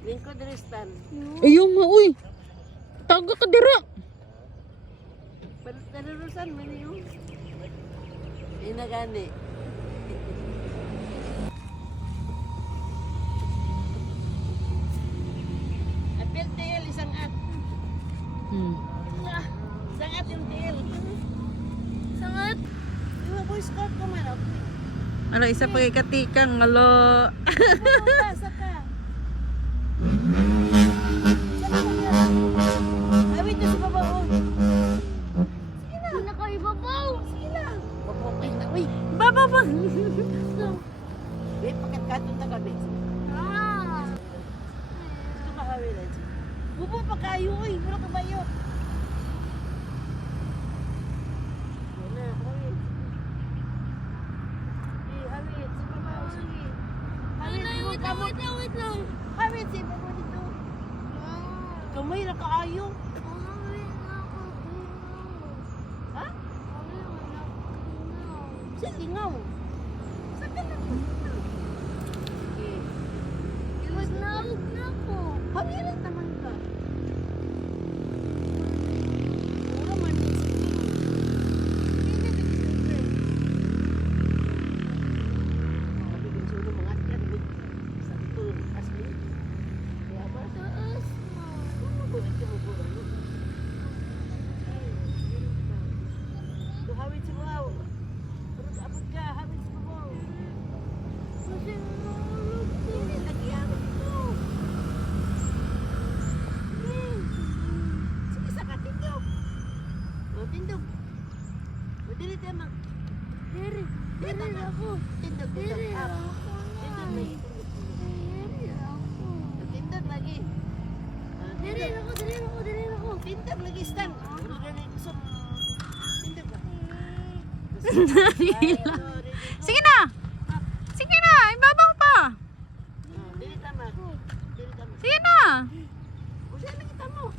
Lingkod Ristan. Ayaw mo, uy. Taga ka dira. Panarusan mo niyo. Inagani. Apil tail, isang at. Isang at yung tail. Isang at. Yung boy scout ko man ako. Ano, isa pa katikang, alo. Saka. Awit na si babaw. Sige na. Hindi na kayo babaw. Sige na. Babaw kayo na. Uy. Baba ba? Wait, pagkat-katong na kami. Ito mahawin. Bubo pa kayo. Uy, pero kabayo. Yan na, hawit. Hey, hawit. Si babaw, sige. Hawit, wait lang. Hawit, si babaw dito. Kamay na kaayo. Ha? Sa lingaw. Sa kanan. Okay. Huwag na po. Hawiran naman ka. Wala man din siguro. Hindi na bigyan. Sabi ko siguro mga atyan. Sa ito, asli. Kaya ba? Taas mo. Ano ko dito mo po? Hawit si babaw. Pero abot ka, hawit si babaw. Kasi nalulog ko. Hindi, nagyamit ko. Sige, saka tindog. O, tindog. O, dili tayo mag... Diri. Diri ako. Tindog, Diri tindog. Up. ako Tindog na. lagi. Diri ako. Tindog lagi. Diri ako. Diri ako. Diri ako. Tindog lagi, stand. Ano ganun yung kusog? Tindog ba? Sige na. Sige na, ibabaw pa. Dili tama. Dili tama. Sige na. O, siya lang kita mo.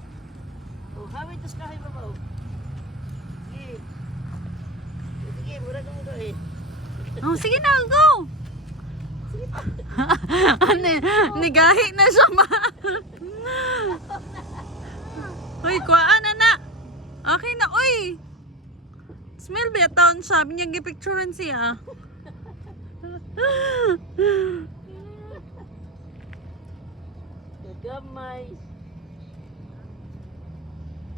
O, hawit tos kahay babaw. Sige. Sige, mura kang doon. Oh, sige na, go. Nigahi na siya ma. Uy, kuhaan na. Okay na, uy. Smell ba yung taon siya? Binyag i-picturean siya. Gagamay.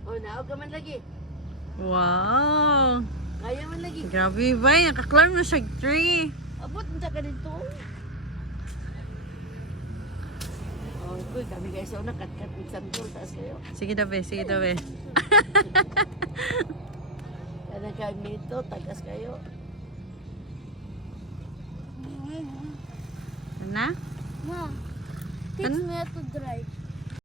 O, naog ka man lagi. Wow. Kaya man lagi. Grabe ba? Nakaklarm na siya 3. Abot na ka dito. Oh, kuy, kami guys, so nakat-kat with santol, taas kayo. Sige dabe, sige dabe. Kada kami ito, tagas kayo. Na? Ma, teach me how to drive.